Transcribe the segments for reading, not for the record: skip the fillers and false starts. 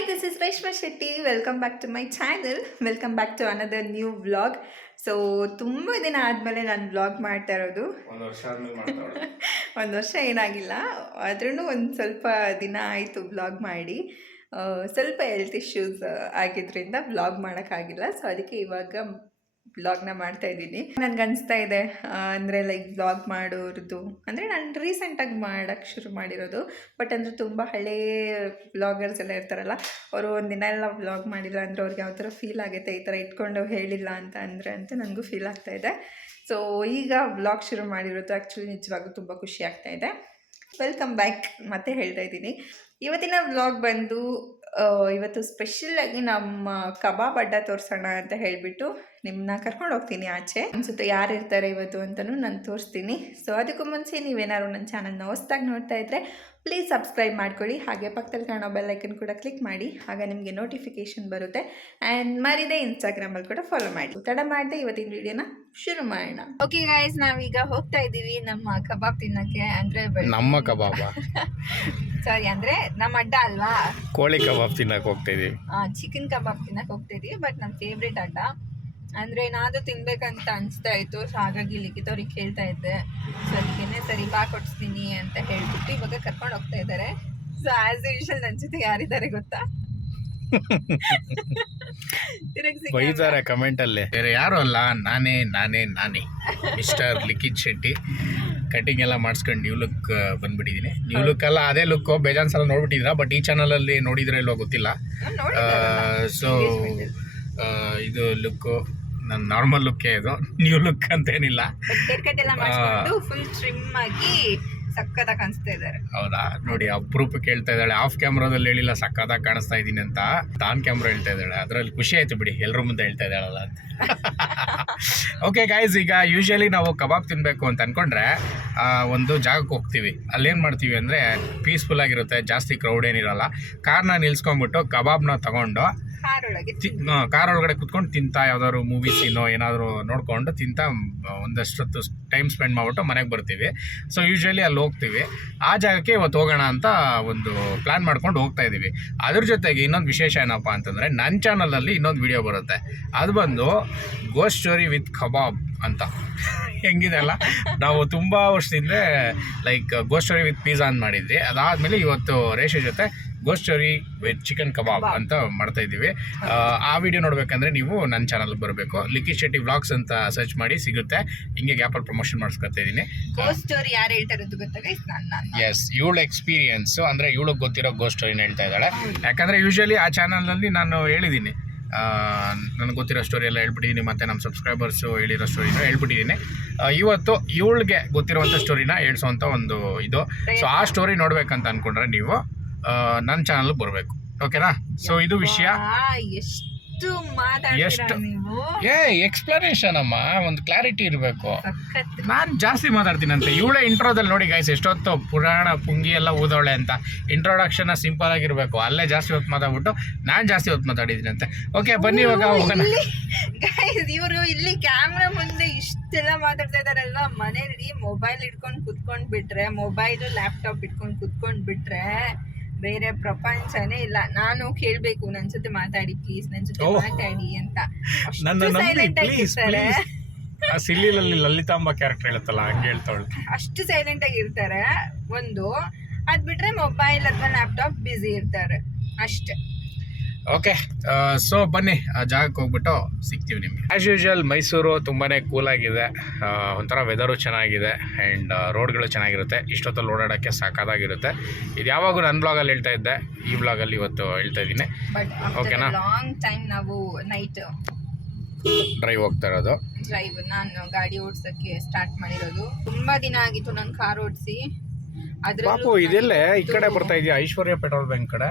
Hi, this is Reshma Shetty. Welcome back to my channel. Welcome back to another new vlog. So ತುಂಬ ದಿನ ಆದಮೇಲೆ ನಾನು vlog ಮಾಡ್ತಾ ಇರೋದು. ಒಂದು ವರ್ಷ ಏನಾಗಿಲ್ಲ, ಆದ್ರೂ ಒಂದು ಸ್ವಲ್ಪ ದಿನ ಆಯಿತು ವ್ಲಾಗ್ ಮಾಡಿ. ಸ್ವಲ್ಪ ಹೆಲ್ತ್ ಇಶ್ಯೂಸ್ ಆಗಿದ್ದರಿಂದ ವ್ಲಾಗ್ ಮಾಡೋಕ್ಕಾಗಿಲ್ಲ. ಸೊ ಅದಕ್ಕೆ ಇವಾಗ ವ್ಲಾಗ್ನ ಮಾಡ್ತಾ ಇದ್ದೀನಿ. ನನಗೆ ಅನಿಸ್ತಾ ಇದೆ ಅಂದರೆ ಲೈಕ್ ವ್ಲಾಗ್ ಮಾಡೋರದ್ದು ಅಂದರೆ ನಾನು ರೀಸೆಂಟಾಗಿ ಮಾಡೋಕ್ಕೆ ಶುರು ಮಾಡಿರೋದು. ಬಟ್ ಅಂದರೆ ತುಂಬ ಹಳೇ ವ್ಲಾಗರ್ಸ್ ಎಲ್ಲ ಇರ್ತಾರಲ್ಲ, ಅವರು ಒಂದಿನ ಎಲ್ಲ ವ್ಲಾಗ್ ಮಾಡಿಲ್ಲ ಅಂದರೆ ಅವ್ರಿಗೆ ಯಾವ ಥರ ಫೀಲ್ ಆಗುತ್ತೆ, ಈ ಥರ ಇಟ್ಕೊಂಡು ಹೇಳಿಲ್ಲ ಅಂತ ನನಗೂ ಫೀಲ್ ಆಗ್ತಾ ಇದೆ. ಸೊ ಈಗ ವ್ಲಾಗ್ ಶುರು ಮಾಡಿರೋದು ಆ್ಯಕ್ಚುಲಿ ನಿಜವಾಗೂ ತುಂಬ ಖುಷಿ ಆಗ್ತಾ ಇದೆ. Welcome back. ಮತ್ತೆ ಹೇಳ್ತಾ ಇದ್ದೀನಿ, ಇವತ್ತಿನ ವ್ಲಾಗ್ ಬಂದು ಇವತ್ತು ಸ್ಪೆಷಲಾಗಿ ನಮ್ಮ ಕಬಾಬ್ ಅಡ್ಡ ತೋರಿಸೋಣ ಅಂತ ಹೇಳಿಬಿಟ್ಟು ನಿಮ್ಮನ್ನ ಕರ್ಕೊಂಡು ಹೋಗ್ತೀನಿ ಆಚೆ. ಅನ್ಸುತ್ತೆ ಯಾರು ಇರ್ತಾರೆ ಇವತ್ತು ಅಂತಲೂ ನಾನು ತೋರಿಸ್ತೀನಿ. ಸೊ ಅದಕ್ಕೂ ಮುಂಚೆ ನೀವೇನಾದ್ರು ನನ್ನ ಚಾನಲ್ನ ಹೊಸ್ದಾಗಿ ನೋಡ್ತಾ ಇದ್ದರೆ ಪ್ಲೀಸ್ ಸಬ್ಸ್ಕ್ರೈಬ್ ಮಾಡ್ಕೊಳ್ಳಿ. ಹಾಗೆ ಪಕ್ಕದಲ್ಲಿ ಕಾಣೋ ಬೆಲ್ ಐಕನ್ ಕೂಡ ಕ್ಲಿಕ್ ಮಾಡಿ, ಆಗ ನಿಮಗೆ ನೋಟಿಫಿಕೇಶನ್ ಬರುತ್ತೆ. ಆ್ಯಂಡ್ ಮರಿದೆ ಇನ್ಸ್ಟಾಗ್ರಾಮಲ್ಲಿ ಕೂಡ ಫಾಲೋ ಮಾಡಿ. ತಡ ಮಾಡಿದೆ ಇವತ್ತಿನ ವಿಡಿಯೋನ ಶುರು ಮಾಡೋಣ. ಓಕೆ ಗೈಸ್, ನಾವೀಗ ಹೋಗ್ತಾ ಇದ್ದೀವಿ ನಮ್ಮ ಕಬಾಬ್ ತಿನ್ನಕ್ಕೆ. ಅಂದರೆ ನಮ್ಮ ಕಬಾಬ ಸಾರಿ, ಅಂದರೆ ನಮ್ಮ ಅಡ್ಡ ಅಲ್ವಾ, ಕೋಳಿ ಕಬಾಬ್ ತಿನ್ನಕ್ಕೆ ಹೋಗ್ತಾ ಇದೀವಿ. ಚಿಕನ್ ಕಬಾಬ್ ತಿನ್ನಕ್ಕೆ ಹೋಗ್ತಾ ಇದೀವಿ. ಬಟ್ ನಮ್ಮ ಫೇವ್ರೇಟ್ ಅಡ್ಡ ಅಂದರೆ ಏನಾದರೂ ತಿನ್ಬೇಕಂತ ಅನಿಸ್ತಾ ಇತ್ತು. ಸೊ ಹಾಗಾಗಿ ಲಿಖಿತವ್ರಿಗೆ ಕೇಳ್ತಾ ಇದ್ದೆ. ಸೊ ಅದಕ್ಕೇನೆ ಸರಿ ಬಾ ಕೊಡಿಸ್ತೀನಿ ಅಂತ ಹೇಳ್ಬಿಟ್ಟು ಇವಾಗ ಕರ್ಕೊಂಡು ಹೋಗ್ತಾ ಇದ್ದಾರೆ. ಸೊ ಆ್ಯಸ್ ಯೂಶುವಲ್ ನನ್ನ ಜೊತೆ ಯಾರಿದ್ದಾರೆ ಗೊತ್ತಾ? ಬೈತಾರೆ ಕಮೆಂಟ್ ಅಲ್ಲಿ, ಬೇರೆ ಯಾರು ಅಲ್ಲ, ನಾನೇ ಮಿಸ್ಟರ್ ಲಿಖಿತ್ ಶೆಟ್ಟಿ. ಕಟಿಂಗ್ ಎಲ್ಲ ಮಾಡಿಸ್ಕೊಂಡು ನ್ಯೂ ಲುಕ್ ಬಂದ್ಬಿಟ್ಟಿದ್ದೀನಿ. ನ್ಯೂ ಲುಕ್ ಅಲ್ಲ, ಅದೇ ಲುಕ್ ಬೇಜಾನ್ ಸಲ ನೋಡ್ಬಿಟ್ಟಿದ್ರ. ಬಟ್ ಈ ಚಾನಲಲ್ಲಿ ನೋಡಿದ್ರೆ ಇಲ್ವೋ ಗೊತ್ತಿಲ್ಲ. ಸೊ ಇದು ಲುಕ್ಕು ನನ್ನ ನಾರ್ಮಲ್ ಲುಕ್ಕೇ, ಇದು ನ್ಯೂ ಲುಕ್ ಅಂತೇನಿಲ್ಲ. ಫುಲ್ ಟ್ರಿಮ್ ಆಗಿ ಸಕ್ಕತ್ತಾಗಿ ಕಾಣಿಸ್ತಾ ಇದ್ದಾರೆ. ಹೌದಾ, ನೋಡಿ ಅಪರೂಪಕ್ಕೆ ಹೇಳ್ತಾ ಇದ್ದಾಳೆ. ಆಫ್ ಕ್ಯಾಮ್ರಾದಲ್ಲಿ ಹೇಳಿಲ್ಲ ಸಕ್ಕತ್ತಾಗಿ ಕಾಣಿಸ್ತಾ ಇದ್ದೀನಿ ಅಂತ, ಆನ್ ಕ್ಯಾಮ್ರಾ ಹೇಳ್ತಾ ಇದ್ದಾಳೆ. ಅದರಲ್ಲಿ ಖುಷಿ ಆಯ್ತು ಬಿಡಿ, ಎಲ್ಲರ ಮುಂದೆ ಹೇಳ್ತಾ ಇದ್ದಾಳಲ್ಲ ಅಂತ. ಓಕೆ ಗೈಸ್, ಈಗ ಯೂಶಲಿ ನಾವು ಕಬಾಬ್ ತಿನ್ನಬೇಕು ಅಂತ ಅಂದ್ಕೊಂಡ್ರೆ ಒಂದು ಜಾಗಕ್ಕೆ ಹೋಗ್ತೀವಿ. ಅಲ್ಲೇನು ಮಾಡ್ತೀವಿ ಅಂದರೆ ಪೀಸ್ಫುಲ್ ಆಗಿರುತ್ತೆ, ಜಾಸ್ತಿ ಕ್ರೌಡ್ ಏನಿರಲ್ಲ. ಕಾರ್ನ ನಿಲ್ಸ್ಕೊಂಡ್ಬಿಟ್ಟು ಕಬಾಬ್ನ ತಗೊಂಡು ಕಾರ್ ಒಳಗಡೆ ಕುತ್ಕೊಂಡು ತಿಂತಾ ಯಾವ್ದಾದ್ರು ಮೂವಿ ಸೀನೋ ಏನಾದರೂ ನೋಡ್ಕೊಂಡು ತಿಂತಾ ಒಂದಷ್ಟು ಟೈಮ್ ಸ್ಪೆಂಡ್ ಮಾಡ್ಬಿಟ್ಟು ಮನೆಗೆ ಬರ್ತೀವಿ. ಸೊ ಯೂಶ್ವಲಿ ಅಲ್ಲಿ ಹೋಗ್ತೀವಿ. ಆ ಜಾಗಕ್ಕೆ ಇವತ್ತು ಹೋಗೋಣ ಅಂತ ಒಂದು ಪ್ಲ್ಯಾನ್ ಮಾಡ್ಕೊಂಡು ಹೋಗ್ತಾ ಇದ್ದೀವಿ. ಅದ್ರ ಜೊತೆಗೆ ಇನ್ನೊಂದು ವಿಶೇಷ ಏನಪ್ಪ ಅಂತಂದರೆ, ನನ್ನ ಚಾನಲಲ್ಲಿ ಇನ್ನೊಂದು ವಿಡಿಯೋ ಬರುತ್ತೆ. ಅದು ಬಂದು ಗೋಸ್ಟ್ ಸ್ಟೋರಿ ವಿತ್ ಕಬಾಬ್ ಅಂತ. ಹೆಂಗಿದೆ ಅಲ್ಲ, ನಾವು ತುಂಬ ವರ್ಷದಿಂದ like ghost story with pizza ಅಂತ ಮಾಡಿದ್ವಿ. ಅದಾದಮೇಲೆ ಇವತ್ತು ರೇಷೆ ಜೊತೆ ಗೋಸ್ಟ್ ಸ್ಟೋರಿ ವಿತ್ ಚಿಕನ್ ಕಬಾಬ್ ಅಂತ ಮಾಡ್ತಾ ಇದ್ದೀವಿ. ಆ ವಿಡಿಯೋ ನೋಡ್ಬೇಕಂದ್ರೆ ನೀವು ನನ್ನ ಚಾನಲ್ಗೆ ಬರಬೇಕು. ಲಿಖಿತ್ ಶೆಟ್ಟಿ ವ್ಲಾಗ್ಸ್ ಅಂತ ಸರ್ಚ್ ಮಾಡಿ ಸಿಗುತ್ತೆ. ಹಿಂಗೆ ಗ್ಯಾಪಲ್ಲಿ ಪ್ರಮೋಷನ್ ಮಾಡಿಸ್ಕೊತಾ ಇದ್ದೀನಿ. ಗೋಸ್ಟ್ ಸ್ಟೋರಿ ಯಾರು ಹೇಳ್ತಾರೆ ಗೊತ್ತಾಗ? ಎಸ್, ಇವಳ ಎಕ್ಸ್ಪೀರಿಯನ್ಸ್ ಅಂದರೆ ಇವಳಿಗೆ ಗೊತ್ತಿರೋ ಗೋಸ್ಟ್ ಸ್ಟೋರಿನ ಹೇಳ್ತಾ ಇದ್ದಾಳೆ. ಯಾಕಂದರೆ ಯೂಶ್ವಲಿ ಆ ಚಾನಲ್ನಲ್ಲಿ ನಾನು ಹೇಳಿದ್ದೀನಿ, ನನಗೆ ಗೊತ್ತಿರೋ ಸ್ಟೋರಿ ಎಲ್ಲ ಹೇಳ್ಬಿಟ್ಟಿದ್ದೀನಿ. ಮತ್ತು ನಮ್ಮ ಸಬ್ಸ್ಕ್ರೈಬರ್ಸು ಹೇಳಿರೋ ಸ್ಟೋರಿನ ಹೇಳ್ಬಿಟ್ಟಿದ್ದೀನಿ. ಇವತ್ತು ಇವಳಿಗೆ ಗೊತ್ತಿರುವಂಥ ಸ್ಟೋರಿನ ಹೇಳ್ಸೋವಂಥ ಒಂದು ಇದು. ಸೊ ಆ ಸ್ಟೋರಿ ನೋಡ್ಬೇಕಂತ ಅಂದ್ಕೊಂಡ್ರೆ ನೀವು ನನ್ನ ಚಾನಲ್ಗೆ ಬರಬೇಕು. ಓಕೆನಾ? ಸೊ ಇದು ವಿಷಯ. ಎಷ್ಟು ಎಕ್ಸ್ಪ್ಲನೇಷನ್ ಅಮ್ಮ, ಒಂದು ಕ್ಲಾರಿಟಿ ಇರಬೇಕು. ನಾನು ಜಾಸ್ತಿ ಮಾತಾಡ್ತೀನಂತೆ. ಇವಳೇ ಇಂಟ್ರೋದಲ್ಲಿ ನೋಡಿ ಗೈಸ್ ಎಷ್ಟೊತ್ತು ಪುರಾಣ ಪುಂಗಿ ಎಲ್ಲ ಊದೋಳೆ ಅಂತ. ಇಂಟ್ರೊಡಕ್ಷನ್ ಸಿಂಪಲ್ ಆಗಿರಬೇಕು. ಅಲ್ಲೇ ಜಾಸ್ತಿ ಹೊತ್ತು ಮಾತಾಡ್ಬಿಟ್ಟು ನಾನು ಜಾಸ್ತಿ ಹೊತ್ತು ಮಾತಾಡಿದ್ದೀನಿ ಅಂತೆ. ಓಕೆ ಬನ್ನಿ ಇವಾಗ ಹೋಗೋಣ. ಇವರು ಇಲ್ಲಿ ಕ್ಯಾಮ್ರಾ ಮುಂದೆ ಇಷ್ಟೆಲ್ಲ ಮಾತಾಡ್ತಾ ಇದಾರಲ್ಲ, ಮನೇಲಿ ಮೊಬೈಲ್ ಇಟ್ಕೊಂಡು ಕುತ್ಕೊಂಡ್ ಬಿಟ್ರೆ, ಮೊಬೈಲು ಲ್ಯಾಪ್ಟಾಪ್ ಇಟ್ಕೊಂಡು ಕುತ್ಕೊಂಡ್ ಬಿಟ್ರೆ ಬೇರೆ ಪ್ರಪಂಚನೇ ಇಲ್ಲ. ನಾನು ಕೇಳ್ಬೇಕು, ನನ್ನ ಜೊತೆ ಮಾತಾಡಿ ಪ್ಲೀಸ್, ನನ್ನ ಜೊತೆ ಮಾತಾಡಿ ಅಂತ. ಸೈಲೆಂಟ್ ಆಗಿರ್ತಾರೆ. ಸಿಲ್ಲಿಲಲ್ಲಿ ಲಲಿತಾಂಬ ಕ್ಯಾರೆಕ್ಟರ್ ಹೇಳುತ್ತಲ್ಲ, ಹಂಗೆ ಹೇಳ್ತಾಳೆ. ಅಷ್ಟು ಸೈಲೆಂಟ್ ಆಗಿರ್ತಾರೆ. ಒಂದು ಅದ್ ಬಿಟ್ರೆ ಮೊಬೈಲ್ ಅಥವಾ ಲ್ಯಾಪ್ಟಾಪ್ ಬ್ಯುಸಿ ಇರ್ತಾರೆ ಅಷ್ಟೇ. ಓಕೆ, ಸೊ ಬನ್ನಿ ಆ ಜಾಗಕ್ಕೆ ಹೋಗ್ಬಿಟ್ಟು ಸಿಗ್ತೀವಿ ನಿಮಗೆ. ಆ್ಯಸ್ ಯೂಶುವಲ್ ಮೈಸೂರು ತುಂಬಾ ಕೂಲಾಗಿದೆ. ಒಂಥರ ವೆದರು ಚೆನ್ನಾಗಿದೆ ಆ್ಯಂಡ್ ರೋಡ್ಗಳು ಚೆನ್ನಾಗಿರುತ್ತೆ. ಇಷ್ಟೊತ್ತಲ್ಲಿ ಓಡಾಡೋಕ್ಕೆ ಸಾಕಾಗಿರುತ್ತೆ. ಇದು ಯಾವಾಗೂ ನನ್ನ ಬ್ಲಾಗಲ್ಲಿ ಹೇಳ್ತಾ ಇದ್ದೆ, ಈ ಬ್ಲಾಗಲ್ಲಿ ಇವತ್ತು ಹೇಳ್ತಾ ಇದ್ದೀನಿ. ಓಕೆನಾ? ಲಾಂಗ್ ಟೈಮ್ ನಾವು ನೈಟ್ ಡ್ರೈವ್ ಹೋಗ್ತಾ ಇರೋದು. ನಾನು ಗಾಡಿ ಓಡಿಸೋಕ್ಕೆ ಸ್ಟಾರ್ಟ್ ಮಾಡಿರೋದು. ತುಂಬ ದಿನ ಆಗಿತ್ತು ನಾನು ಕಾರ್ ಓಡಿಸಿ. ಪಾಪು ಇದೆಲ್ಲೇ ಈ ಕಡೆ ಬರ್ತಾ ಇದೆಯಾ? ಐಶ್ವರ್ಯ ಪೆಟ್ರೋಲ್ ಬಂಕ್ ಕಡೆ.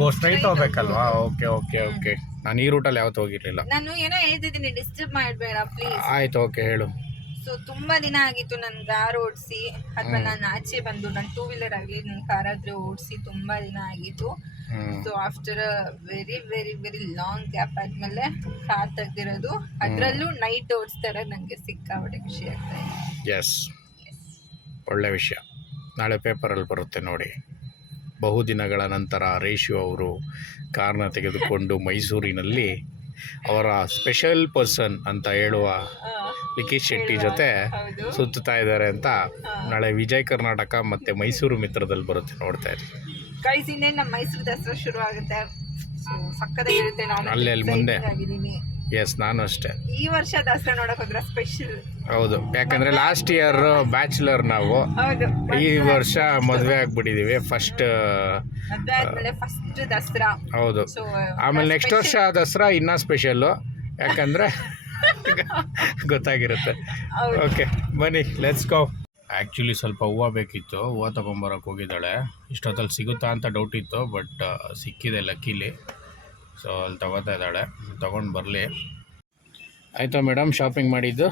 ಓ, ಸ್ಟ್ರೈಟ್ ಹೋಗ್ಬೇಕಲ್ವಾ? Okay okay okay. ನಾನು ಈ ರೂಟಲ್ಲಿ ಯಾವತ್ತೂ ಹೋಗಿರ್ಲಿಲ್ಲ. ನಾನು ಏನೋ ಹೇಳ್ತಿದ್ದೀನಿ, ಡಿಸ್ಟರ್ಬ್ ಮಾಡಬೇಡ ಪ್ಲೀಸ್. ಆಯ್ತು, ಓಕೆ ಹೇಳು. ಸೊ ತುಂಬಾ ದಿನ ಆಗಿತ್ತು ನಾನು ಕಾರ್ ಓಡಿಸಿ, ಅಥವಾ ನಾನು ಆಚೆ ಬಂದು ನನ್ನ ಟೂ ವೀಲರ್ ಆಗಲಿ ನನ್ನ ಕಾರ್ ಆದ್ರೆ ಓಡಿಸಿ ತುಂಬಾ ದಿನ ಆಗಿತ್ತು. So after very very very long gap ಆದ್ಮೇಲೆ ಕಾರ್ ತೆಗ್ದಿರೋದು. ಅದರಲ್ಲೂ ನೈಟ್ ಓಡಿಸ್ತಾರೆ. ನನಗೆ ಸಿಕ್ಕಾಪಟ್ಟೆ ಖುಷಿ ಆಗ್ತಾ ಇದೆ. ಎಸ್, ಒಳ್ಳೆ ವಿಷಯ. ನಾಳೆ ಪೇಪರಲ್ಲಿ ಬರುತ್ತೆ ನೋಡಿ. ಬಹುದಿನಗಳ ನಂತರ ರೇಷು ಅವರು ಕಾರ್ನ ತೆಗೆದುಕೊಂಡು ಮೈಸೂರಿನಲ್ಲಿ ಅವರ ಸ್ಪೆಷಲ್ ಪರ್ಸನ್ ಅಂತ ಹೇಳುವ ಲಿಖಿತ್ ಶೆಟ್ಟಿ ಜೊತೆ ಸುತ್ತುತ್ತಾ ಇದ್ದಾರೆ ಅಂತ ನಾಳೆ ವಿಜಯ್ ಕರ್ನಾಟಕ ಮತ್ತು ಮೈಸೂರು ಮಿತ್ರದಲ್ಲಿ ಬರುತ್ತೆ, ನೋಡ್ತಾ ಇರಿ. ಗೈಸ್, ಇನ್ನೇನು ನಮ್ಮ ಮೈಸೂರು ದಸರಾ ಶುರು ಆಗುತ್ತೆ. ಸೊ ಸಕ್ಕತ್ತಾಗಿರುತ್ತೆ. ನಾನು ಅಲ್ಲಿ ಮುಂದೆ ಆಗಿದ್ದೀನಿ. ಎಸ್, ನಾನು ಅಷ್ಟೇ. ಈ ವರ್ಷ ದಸರಾ ನೋಡಕ್ ಹೋದ್ರೆ ಸ್ಪೆಷಲ್. ಹೌದು, ಯಾಕಂದರೆ ಲಾಸ್ಟ್ ಇಯರ್ ಬ್ಯಾಚುಲರ್ ನಾವು, ಈ ವರ್ಷ ಮದುವೆ ಆಗ್ಬಿಟ್ಟಿದ್ದೀವಿ. ಫಸ್ಟ್ ದಸರಾ. ಹೌದು, ಆಮೇಲೆ ನೆಕ್ಸ್ಟ್ ವರ್ಷ ದಸರಾ ಇನ್ನೂ ಸ್ಪೆಷಲ್ಲು, ಯಾಕಂದರೆ ಗೊತ್ತಾಗಿರುತ್ತೆ. ಓಕೆ ಬನ್ನಿ, ಲೆಟ್ಸ್ ಗೋ. ಆ್ಯಕ್ಚುಲಿ ಸ್ವಲ್ಪ ಹೂವು ಬೇಕಿತ್ತು, ಹೂವು ತೊಗೊಂಬರೋಕೆ ಹೋಗಿದ್ದಾಳೆ. ಇಷ್ಟೊತ್ತಲ್ಲಿ ಸಿಗುತ್ತಾ ಅಂತ ಡೌಟ್ ಇತ್ತು, ಬಟ್ ಸಿಕ್ಕಿದೆ ಲಕ್ಕಿಲಿ. ಸೊ ಅಲ್ಲಿ ತೊಗೋತಾ ಇದ್ದಾಳೆ, ತೊಗೊಂಡು ಬರಲಿ. ಆಯಿತಾ ಮೇಡಮ್, ಶಾಪಿಂಗ್ ಮಾಡಿದ್ದು?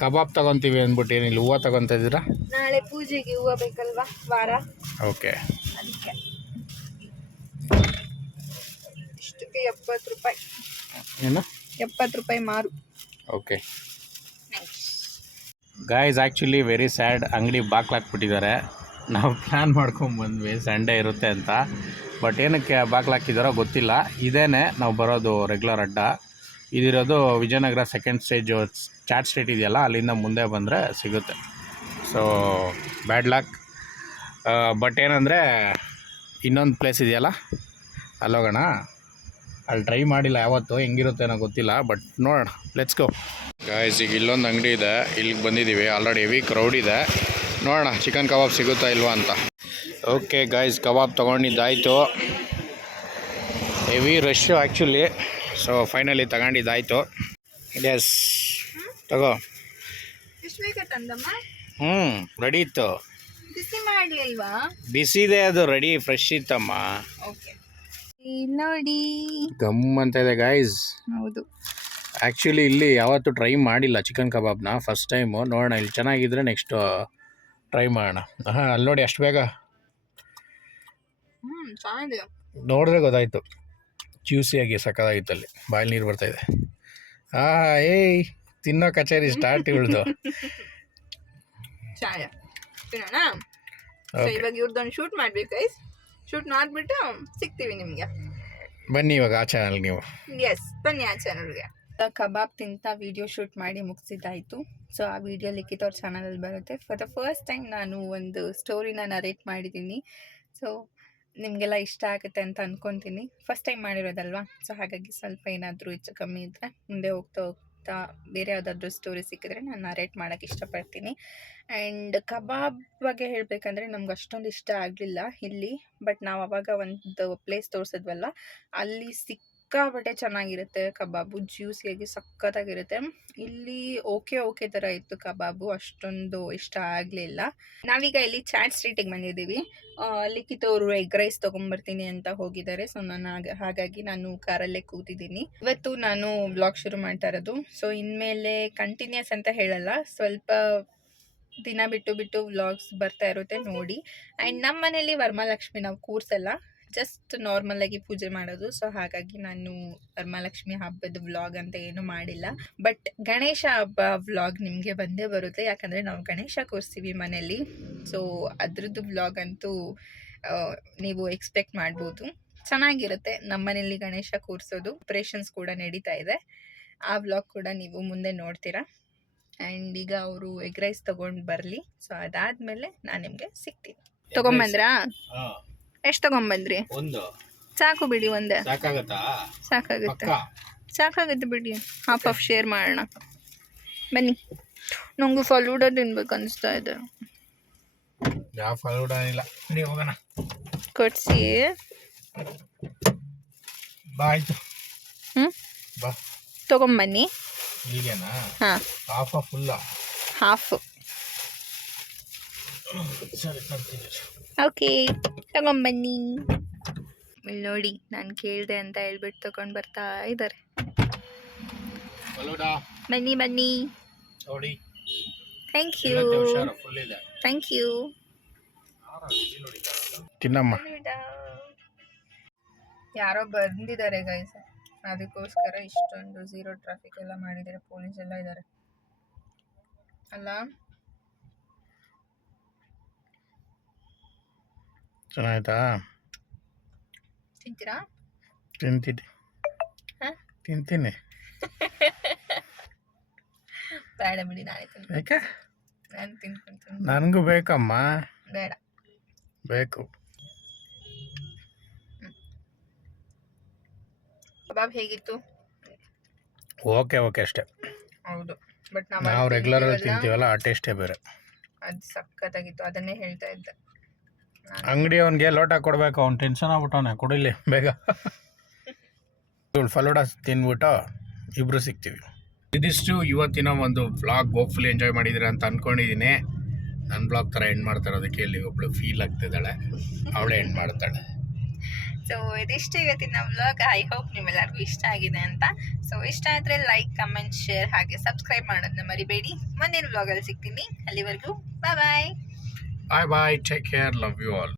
ಕಬಾಬ್ ತೊಗೊತೀವಿ ಅಂದ್ಬಿಟ್ಟು ಏನಿಲ್ಲ, ಹೂವು ತೊಗೊತಾ ಇದ್ದೀರಾ? ನಾಳೆ ಪೂಜೆಗೆ ಹೂವು ಬೇಕಲ್ವಾ, ವಾರ. ಓಕೆ, ಅದಕ್ಕೆ ಇಷ್ಟಕ್ಕೆ 70 ರೂಪಾಯಿ. ಏನು 70 ರೂಪಾಯಿ ಮಾರು. Okay guys, actually very sad, ಅಂಗಡಿ ಬಾಕ್ಲಾಕ್ಬಿಟ್ಟಿದ್ದಾರೆ. ನಾವು ಪ್ಲ್ಯಾನ್ ಮಾಡ್ಕೊಂಬಂದ್ವಿ ಸಂಡೇ ಇರುತ್ತೆ ಅಂತ, ಬಟ್ ಏನಕ್ಕೆ ಬಾಕ್ಲಾಕಿದ್ದಾರೋ ಗೊತ್ತಿಲ್ಲ. ಇದೇನೆ ನಾವು ಬರೋದು ರೆಗ್ಯುಲರ್ ಅಡ್ಡ. ಇದಿರೋದು Vijayanagar second stage chat street ಇದೆಯಲ್ಲ, ಅಲ್ಲಿಂದ ಮುಂದೆ ಬಂದರೆ ಸಿಗುತ್ತೆ. So bad luck. ಬಟ್ ಏನಂದರೆ ಇನ್ನೊಂದು ಪ್ಲೇಸ್ ಇದೆಯಲ್ಲ, ಅಲ್ಲೋಗೋಣ. ಅಲ್ಲಿ ಟ್ರೈ ಮಾಡಿಲ್ಲ ಯಾವತ್ತು, ಹೆಂಗಿರುತ್ತೆ ಅನ್ನೋ ಗೊತ್ತಿಲ್ಲ, ಬಟ್ ನೋಡೋಣ. Let's go guys. ಈಗ ಇಲ್ಲೊಂದು ಅಂಗಡಿ ಇದೆ, ಇಲ್ಲಿಗೆ ಬಂದಿದ್ದೀವಿ. ಆಲ್ರೆಡಿ ಹೆವಿ ಕ್ರೌಡ್ ಇದೆ, ನೋಡೋಣ ಚಿಕನ್ ಕಬಾಬ್ ಸಿಗುತ್ತಾ ಇಲ್ವಾ ಅಂತ. ಓಕೆ ಗಾಯ್ಸ್, ಕಬಾಬ್ ತೊಗೊಂಡಿದ್ದಾಯಿತು. Heavy rush actually. So finally ತಗೊಂಡಿದ್ದಾಯಿತು. ಎಸ್, ತಗೋ. ರೆಡಿ ಇತ್ತು. ಬಿಸಿ ಮಾಡಲಿಲ್ವಾ? ಬಿಸಿದೆ, ಅದು ರೆಡಿ ಫ್ರೆಶ್ ಇತ್ತಮ್ಮ. ಓಕೆ ನೋಡಿ, ಗಮ್ ಅಂತ ಇದೆ ಗಾಯ್ಸ್. ಹೌದು, ಆ್ಯಕ್ಚುಲಿ ಇಲ್ಲಿ ಯಾವತ್ತೂ ಟ್ರೈ ಮಾಡಿಲ್ಲ ಚಿಕನ್ ಕಬಾಬ್ನ, ಫಸ್ಟ್ ಟೈಮು. ನೋಡೋಣ, ಇಲ್ಲಿ ಚೆನ್ನಾಗಿದ್ದರೆ ನೆಕ್ಸ್ಟು ಟ್ರೈ ಮಾಡೋಣ. ಹಾಂ, ಅಲ್ಲಿ ನೋಡಿ ಅಷ್ಟು ಬೇಗ ಚೆನ್ನಾಗಿದೆ. ನೋಡಿದ್ರೆ ಗೊತ್ತಾಯಿತು, ಜ್ಯೂಸಿಯಾಗಿ ಸಕ್ಕದಾಗಿತ್ತು. ಅಲ್ಲಿ ಬಾಯಲ್ಲಿ ನೀರು ಬರ್ತಾಯಿದೆ. ಏಯ್, ತಿನ್ನೋ ಕಚೇರಿ ಸ್ಟಾರ್ಟ್ ಇಳ್ದು. ಚಾಯ ತಿನ್ನೋಣ. ಇವಾಗ ಇವ್ರದ್ದೊಂದು ಶೂಟ್ ಮಾಡ್ಬೇಕು ಗೈಸ್. ಶೂಟ್ ಮಾಡಿಬಿಟ್ಟು ಸಿಗ್ತೀವಿ ನಿಮಗೆ. ಬನ್ನಿ ಇವಾಗ ಆ ಚಾನಲ್ ನೀವು. ಎಸ್, ಬನ್ನಿ ಆ ಚಾನಲ್ಗೆ. ಕಬಾಬ್ ತಿಂತ ವಿಡಿಯೋ ಶೂಟ್ ಮಾಡಿ ಮುಗಿಸಿದ್ದಾಯಿತು. ಸೊ ಆ ವಿಡಿಯೋ ಲಿಖಿತ್ ಅವ್ರ ಚಾನಲಲ್ಲಿ ಬರುತ್ತೆ. ಫಾರ್ ದ ಫಸ್ಟ್ ಟೈಮ್ ನಾನು ಒಂದು ಸ್ಟೋರಿನ ನರೇಟ್ ಮಾಡಿದ್ದೀನಿ. ಸೊ ನಿಮಗೆಲ್ಲ ಇಷ್ಟ ಆಗುತ್ತೆ ಅಂತ ಅಂದ್ಕೊತೀನಿ. ಫಸ್ಟ್ ಟೈಮ್ ಮಾಡಿರೋದಲ್ವಾ, ಸೊ ಹಾಗಾಗಿ ಸ್ವಲ್ಪ ಏನಾದರೂ ಹೆಚ್ಚು ಕಮ್ಮಿ ಇದ್ದರೆ ಮುಂದೆ ಹೋಗ್ತಾ ಹೋಗ್ತಾ ಬೇರೆ ಯಾವುದಾದ್ರೂ ಸ್ಟೋರಿ ಸಿಕ್ಕಿದ್ರೆ ನಾನು ನರೇಟ್ ಮಾಡೋಕ್ಕೆ ಇಷ್ಟಪಡ್ತೀನಿ. ಆ್ಯಂಡ್ ಕಬಾಬ್ ಬಗ್ಗೆ ಹೇಳಬೇಕಂದ್ರೆ ನಮ್ಗೆ ಅಷ್ಟೊಂದು ಇಷ್ಟ ಆಗಲಿಲ್ಲ ಇಲ್ಲಿ. ಬಟ್ ನಾವು ಅವಾಗ ಒಂದು ಪ್ಲೇಸ್ ತೋರಿಸಿದ್ವಲ್ಲ, ಅಲ್ಲಿ ಸಿಕ್ಕಾಪಟ್ಟೆ ಚೆನ್ನಾಗಿರುತ್ತೆ ಕಬಾಬು, ಜ್ಯೂಸಿಯಾಗಿ ಸಖತ್ತಾಗಿರುತ್ತೆ. ಇಲ್ಲಿ ಓಕೆ ಥರ ಇತ್ತು ಕಬಾಬು, ಅಷ್ಟೊಂದು ಇಷ್ಟ ಆಗಲಿಲ್ಲ. ನಾವೀಗ ಇಲ್ಲಿ ಚಾಟ್ ಸ್ಟ್ರೀಟಿಗೆ ಬಂದಿದ್ದೀವಿ. ಲಿಖಿತ್ ಅವರು ಎಗ್ ರೈಸ್ ತೊಗೊಂಬರ್ತೀನಿ ಅಂತ ಹೋಗಿದ್ದಾರೆ. ಸೊ ಹಾಗಾಗಿ ನಾನು ಕಾರಲ್ಲೇ ಕೂತಿದ್ದೀನಿ. ಇವತ್ತು ನಾನು ವ್ಲಾಗ್ ಶುರು ಮಾಡ್ತಾ ಇರೋದು. ಸೊ ಇನ್ಮೇಲೆ ಕಂಟಿನ್ಯೂಸ್ ಅಂತ ಹೇಳಲ್ಲ, ಸ್ವಲ್ಪ ದಿನ ಬಿಟ್ಟು ವ್ಲಾಗ್ಸ್ ಬರ್ತಾ ಇರುತ್ತೆ ನೋಡಿ. ಆ್ಯಂಡ್ ನಮ್ಮ ಮನೇಲಿ ವರಮಹಾಲಕ್ಷ್ಮಿ ನಾವು ಕೂರ್ಸಲ್ಲ, ಜಸ್ಟ್ ನಾರ್ಮಲಾಗಿ ಪೂಜೆ ಮಾಡೋದು. ಸೊ ಹಾಗಾಗಿ ನಾನು ವರಮಹಾಲಕ್ಷ್ಮಿ ಹಬ್ಬದ ವ್ಲಾಗ್ ಅಂತ ಏನೂ ಮಾಡಿಲ್ಲ. ಬಟ್ ಗಣೇಶ ಹಬ್ಬ ವ್ಲಾಗ್ ನಿಮಗೆ ಬಂದೇ ಬರುತ್ತೆ, ಯಾಕಂದರೆ ನಾವು ಗಣೇಶ ಕೂರಿಸ್ತೀವಿ ಮನೇಲಿ. ಸೊ ಅದ್ರದ್ದು ವ್ಲಾಗ್ ಅಂತೂ ನೀವು ಎಕ್ಸ್ಪೆಕ್ಟ್ ಮಾಡ್ಬೋದು. ಚೆನ್ನಾಗಿರುತ್ತೆ ನಮ್ಮ ಮನೇಲಿ ಗಣೇಶ ಕೂರಿಸೋದು. ಆಪ್ರೇಷನ್ಸ್ ಕೂಡ ನಡೀತಾ ಇದೆ, ಆ ವ್ಲಾಗ್ ಕೂಡ ನೀವು ಮುಂದೆ ನೋಡ್ತೀರಾ. ಆ್ಯಂಡ್ ಈಗ ಅವರು ಎಗ್ ರೈಸ್ ತೊಗೊಂಡು ಬರಲಿ. ಸೊ ಅದಾದಮೇಲೆ ನಾನು ನಿಮಗೆ ಸಿಗ್ತೀನಿ. ತೊಗೊಂಬಂದ್ರಾ? ಎಷ್ಟು ತೊಗೊಂಬಂದ್ರಿ? ಒಂದು ಸಾಕು ಬಿಡಿ, ಒಂದೇ ಸಾಕಾಗುತ್ತೆ ಬಿಡಿ. ಹಾಫ್ ಶೇರ್ ಮಾಡೋಣ ಬನ್ನಿ. ನಂಗೂ ಫಲೂಡ ತಿನ್ಬೇಕು ಅನಿಸ್ತಾ ಇದೆ. ಯಾವ ಫಲೂಡ ಇಲ್ಲ, ಹೋಗೋಣ ಕೊಡ್ಸಿ. ಬಾ, ಆಯ್ತು. ಬಾ ತೊಗೊಂಬನ್ನಿ. ಈಗೇನಾ? ಹಾಂ, ಹಾಫ್. ಸರಿ, ತರ್ತೀನಿ. ಓಕೆ, ತಗೊಂಬನ್ನಿ. ಇಲ್ಲಿ ನೋಡಿ, ನಾನು ಕೇಳಿದೆ ಅಂತ ಹೇಳ್ಬಿಟ್ಟು ತಗೊಂಡು ಬರ್ತಾ ಇದ್ದಾರೆ. ಬನ್ನಿ. Thank you. ತಿನ್ನಮ್ಮ. ಯಾರೋ ಬಂದಿದ್ದಾರೆ ಗೈಸ್, ಅದಕ್ಕೋಸ್ಕರ ಇಷ್ಟೊಂದು ಝೀರೋ ಟ್ರಾಫಿಕ್ ಎಲ್ಲ ಮಾಡಿದ್ದಾರೆ. ಪೊಲೀಸ್ ಎಲ್ಲ ಇದ್ದಾರೆ ಅಲ್ಲ. ಚೆನ್ನಾಯ್ತಾ? ತಿಂತೀರಾ? ತಿಂತೀನಿ ಹಾಂ ತಿಂತೀನಿ. ಬೇಡ ಬಿಡಿ, ನಾನೇ ತಿಂತೀನಿ. ಯಾಕೆ? ನಾನು ತಿನ್ಕೊಂತೀನಿ. ನನಗೂ ಬೇಕಮ್ಮ, ಬೇಡ. ಬೇಕು. ಕಬಾಬ್ ಹೇಗಿತ್ತು? ಓಕೆ ಅಷ್ಟೇ. ಹೌದು, ಬಟ್ ನಾವು ರೆಗ್ಯುಲರಲ್ಲಿ ತಿಂತೀವಲ್ಲ ಆ ಟೇಸ್ಟೇ ಬೇರೆ. ಅದು ಸಖತ್ತಾಗಿತ್ತು, ಅದನ್ನೇ ಹೇಳ್ತಾ ಇದ್ದೆ. ಅಂಗಡಿ ಅವನಿಗೆ ಲೋಟ ಕೊಡಬೇಕು, ಅವ್ನು ಟೆನ್ಷನ್ ಆಗ್ಬಿಟ್ಟವನೆ, ಕೊಡಿಲಿ ಬೇಗ. ಇವಳು ಫಲೂಡ ತಿಂದ್ಬಿಟ್ಟು ಇಬ್ಬರು ಸಿಗ್ತೀವಿ. ಇದಿಷ್ಟು ಇವತ್ತಿನ ಒಂದು ವ್ಲಾಗ್. ಹೋಪ್ಫುಲಿ ಎಂಜಾಯ್ ಮಾಡಿದ್ದೀರಾ ಅಂತ ಅಂದ್ಕೊಂಡಿದ್ದೀನಿ. ನನ್ನ ಬ್ಲಾಗ್ ಥರ ಎಂಡ್ ಮಾಡ್ತಾ ಇರೋದಕ್ಕೆ ಇಲ್ಲಿ ಒಬ್ಳು ಫೀಲ್ ಆಗ್ತಿದ್ದಾಳೆ, ಅವಳೇ ಎಂಡ್ ಮಾಡ್ತಾಳೆ. ಸೊ ಇದಿಷ್ಟು ಇವತ್ತಿನ ವ್ಲಾಗ್. ಐ ಹೋಪ್ ನಿಮ್ಮೆಲ್ಲರಿಗೂ ಇಷ್ಟ ಆಗಿದೆ ಅಂತ. ಸೊ ಇಷ್ಟ ಆದರೆ ಲೈಕ್, ಕಮೆಂಟ್, ಶೇರ್ ಹಾಗೆ ಸಬ್ಸ್ಕ್ರೈಬ್ ಮಾಡೋದನ್ನ ಮರಿಬೇಡಿ. ಮುಂದಿನ ವ್ಲಾಗಲ್ಲಿ ಸಿಗ್ತೀನಿ. ಅಲ್ಲಿವರೆಗೂ bye bye. Bye bye, take care, love you all.